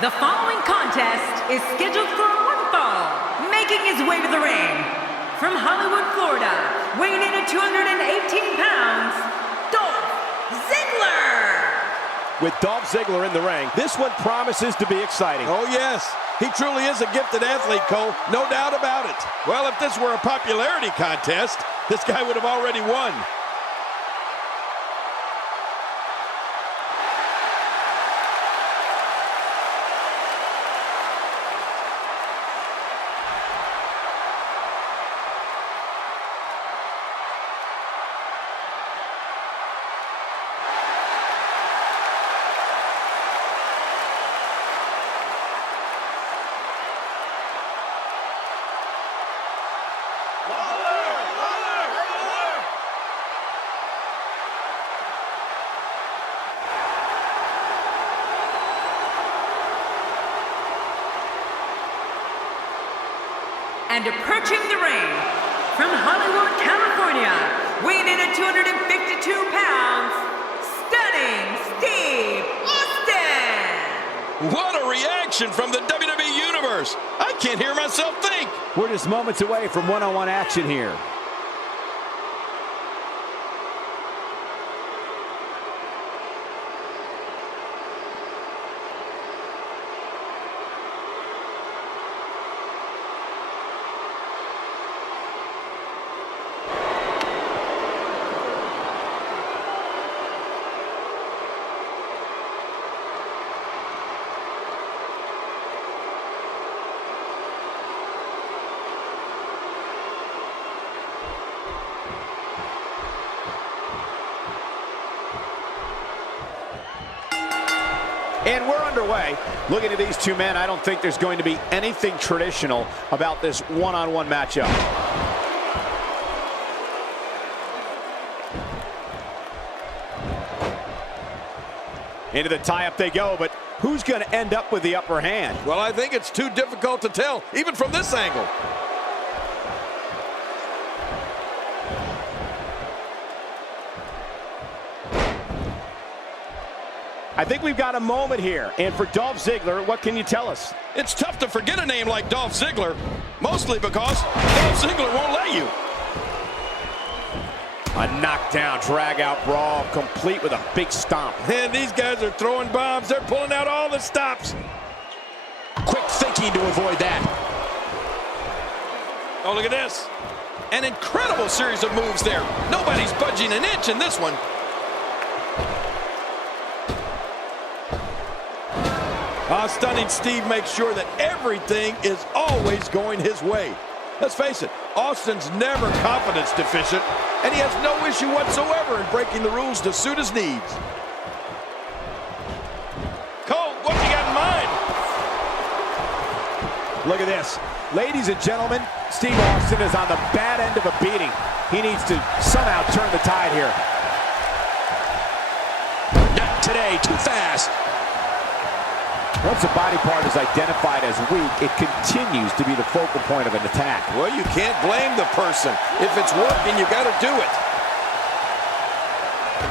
The following contest is scheduled for one fall. Making his way to the ring, from Hollywood, Florida, weighing in at 218 pounds, Dolph Ziggler! With Dolph Ziggler in the ring, this one promises to be exciting. Oh, yes. He truly is a gifted athlete, Cole. No doubt about it. Well, if this were a popularity contest, this guy would have already won. And approaching the ring, from Hollywood, California, weighing in at 252 pounds, Stunning Steve Austin! What a reaction from the WWE Universe! I can't hear myself think! We're just moments away from one-on-one action here. And we're underway. Looking at these two men, I don't think there's going to be anything traditional about this one-on-one matchup. Into the tie-up they go, but who's going to end up with the upper hand? Well, I think it's too difficult to tell, even from this angle. I think we've got a moment here. And for Dolph Ziggler, what can you tell us? It's tough to forget a name like Dolph Ziggler, mostly because Dolph Ziggler won't let you. A knockdown, drag-out brawl, complete with a big stomp. And these guys are throwing bombs. They're pulling out all the stops. Quick thinking to avoid that. Oh, look at this. An incredible series of moves there. Nobody's budging an inch in this one. Stunning Steve makes sure that everything is always going his way. Let's face it, Austin's never confidence deficient, and he has no issue whatsoever in breaking the rules to suit his needs. Cole, what you got in mind? Look at this. Ladies and gentlemen, Steve Austin is on the bad end of a beating. He needs to somehow turn the tide here. Not today, too fast. Once a body part is identified as weak, it continues to be the focal point of an attack. Well, you can't blame the person. If it's working, you got to do it.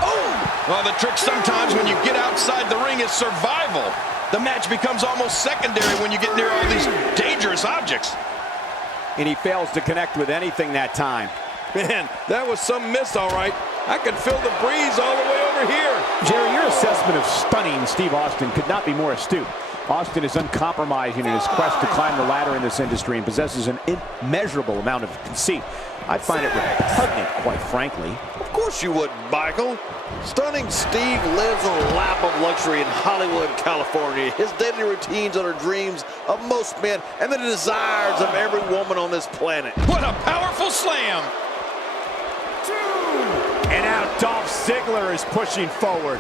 Oh! Well, the trick sometimes when you get outside the ring is survival. The match becomes almost secondary when you get near all these dangerous objects. And he fails to connect with anything that time. Man, that was some miss, all right. I could feel the breeze all the way over here. Jerry, your assessment of stunning Steve Austin could not be more astute. Austin is uncompromising in his quest to climb the ladder in this industry and possesses an immeasurable amount of conceit. I find it repugnant, quite frankly. Of course you wouldn't, Michael. Stunning Steve lives on a lap of luxury in Hollywood, California. His daily routines are the dreams of most men and the desires of every woman on this planet. What a powerful slam! And now Dolph Ziggler is pushing forward.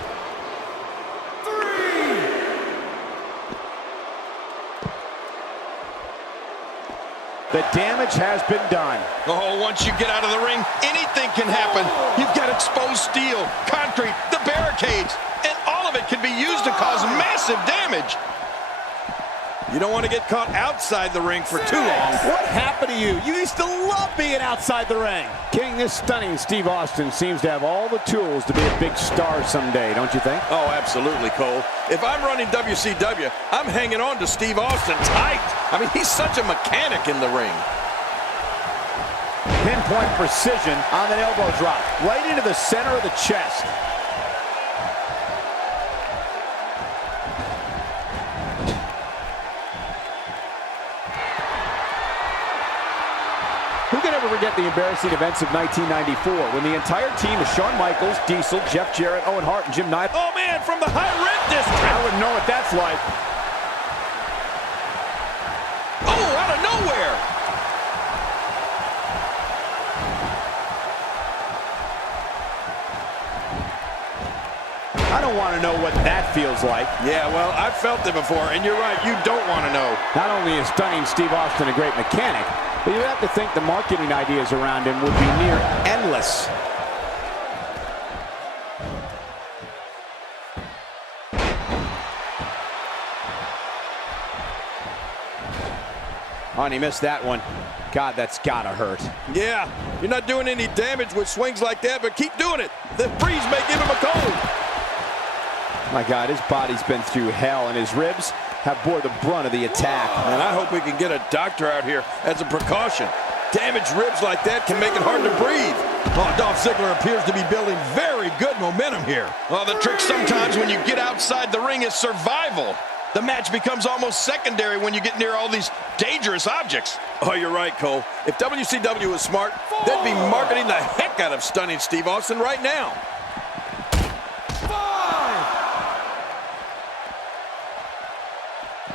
The damage has been done. Oh, once you get out of the ring, anything can happen. You've got exposed steel, concrete, the barricades, and all of it can be used to cause massive damage. You don't want to get caught outside the ring for too long. What happened to you? You used to love being outside the ring. King, this stunning Steve Austin seems to have all the tools to be a big star someday, don't you think? Oh, absolutely, Cole. If I'm running WCW, I'm hanging on to Steve Austin tight. I mean, he's such a mechanic in the ring. Pinpoint precision on an elbow drop, right into the center of the chest. Who can ever forget the embarrassing events of 1994 when the entire team of Shawn Michaels, Diesel, Jeff Jarrett, Owen Hart, and Jim Knight? Oh, man, from the high rent district. I wouldn't know what that's like. Oh, out of nowhere. I don't want to know what that feels like. Yeah, well, I've felt it before, and you're right, you don't want to know. Not only is stunning Steve Austin a great mechanic, but you have to think the marketing ideas around him would be near endless. Oh, and he missed that one. God, that's gotta hurt. Yeah, you're not doing any damage with swings like that, but keep doing it. The breeze may give him a cold. My God, his body's been through hell, and his ribs have bore the brunt of the attack. And I hope we can get a doctor out here as a precaution. Damaged ribs like that can make it hard to breathe. Oh, Dolph Ziggler appears to be building very good momentum here. Oh, the trick sometimes when you get outside the ring is survival. The match becomes almost secondary when you get near all these dangerous objects. Oh, you're right, Cole. If WCW was smart, they'd be marketing the heck out of stunning Steve Austin right now.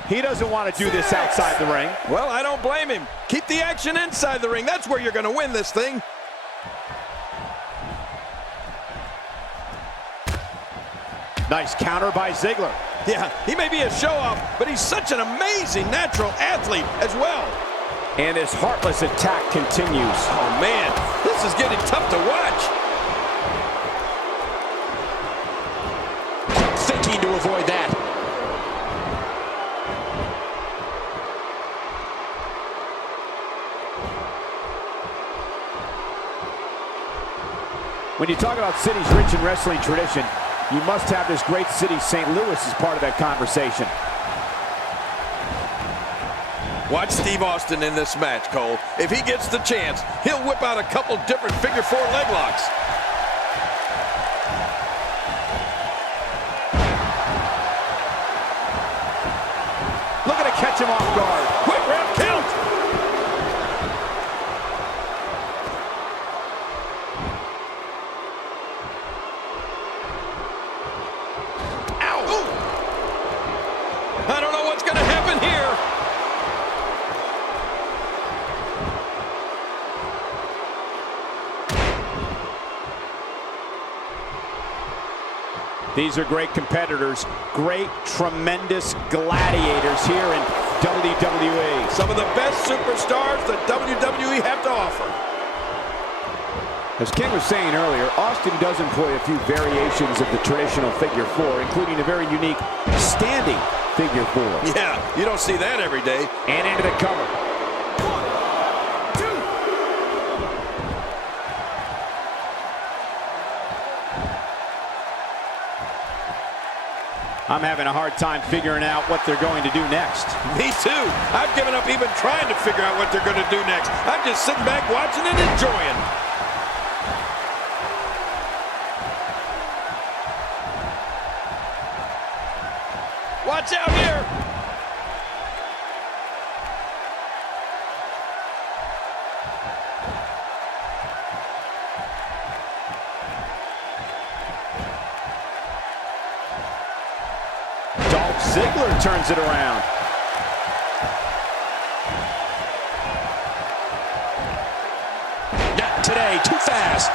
He doesn't want to do this outside the ring. Well, I don't blame him. Keep the action inside the ring. That's where you're going to win this thing. Nice counter by Ziggler. Yeah, he may be a show-off, but he's such an amazing natural athlete as well. And his heartless attack continues. Oh, man, this is getting tough to watch. Thinking to avoid that. When you talk about cities rich in wrestling tradition, you must have this great city, St. Louis, as part of that conversation. Watch Steve Austin in this match, Cole. If he gets the chance, he'll whip out a couple different figure four leg locks. Looking to catch him off guard. Quick ref count. Ow. Ooh. I don't know what's going to happen here. These are great competitors, great, tremendous gladiators here in WWE. Some of the best superstars that WWE have to offer. As King was saying earlier, Austin does employ a few variations of the traditional figure four, including a very unique standing figure four. Yeah, you don't see that every day. And into the cover. I'm having a hard time figuring out what they're going to do next. Me too. I've given up even trying to figure out what they're going to do next. I'm just sitting back watching and enjoying. Watch out here. Dolph Ziggler turns it around. Not today, too fast.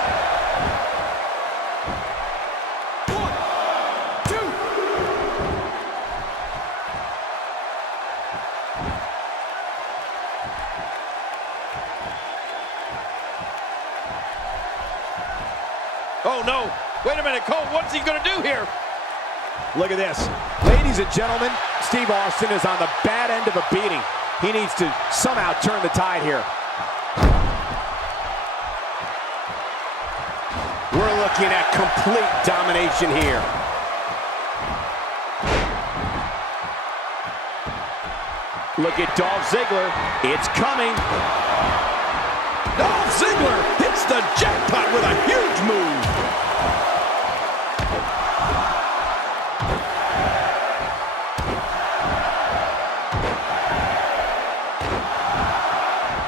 1, 2. Oh no, wait a minute, Cole, what's he gonna do here? Look at this. Ladies and gentlemen, Steve Austin is on the bad end of a beating. He needs to somehow turn the tide here. We're looking at complete domination here. Look at Dolph Ziggler. It's coming. Dolph Ziggler hits the jackpot with a huge move.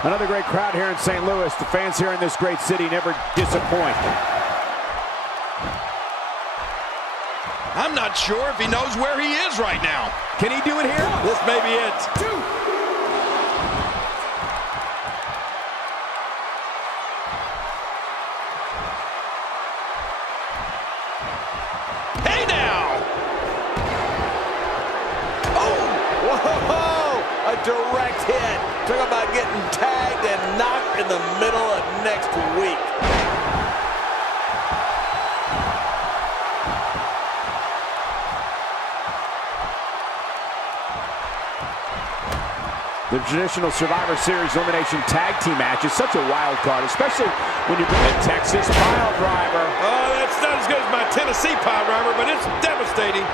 Another great crowd here in St. Louis. The fans here in this great city never disappoint. I'm not sure if he knows where he is right now. Can he do it here? This may be it. 2. Hey now! Oh! Whoa! A direct hit. Talk about getting tagged and knocked in the middle of next week. The traditional Survivor Series Elimination Tag Team match is such a wild card, especially when you bring a Texas pile driver. Oh, that's not as good as my Tennessee pile driver, but it's devastating.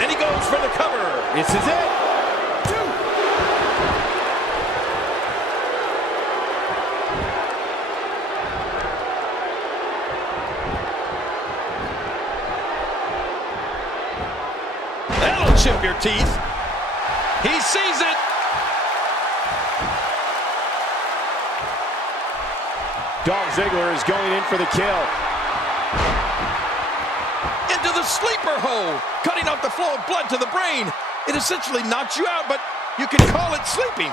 And he goes for the cover. This is it. 2. That'll chip your teeth. He sees it. Dolph Ziggler is going in for the kill. Into the sleeper hole, cutting off the flow of blood to the brain. It essentially knocks you out, but you can call it sleeping.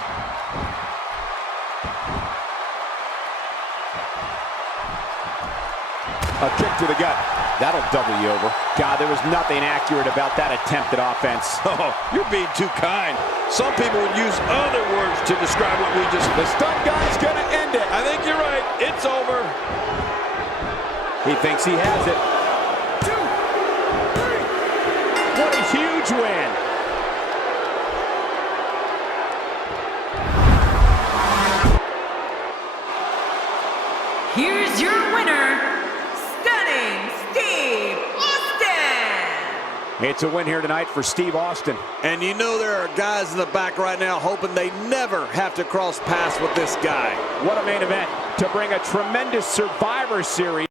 A kick to the gut. That'll double you over. God, there was nothing accurate about that attempted offense. Oh, you're being too kind. Some people would use other words to describe what we just... The stun gun's gonna end it. I think you're right. It's over. He thinks he has it. 2, 3. What a huge win. Here's your winner, Stunning Steve Austin! It's a win here tonight for Steve Austin. And you know there are guys in the back right now hoping they never have to cross paths with this guy. What a main event to bring a tremendous Survivor Series.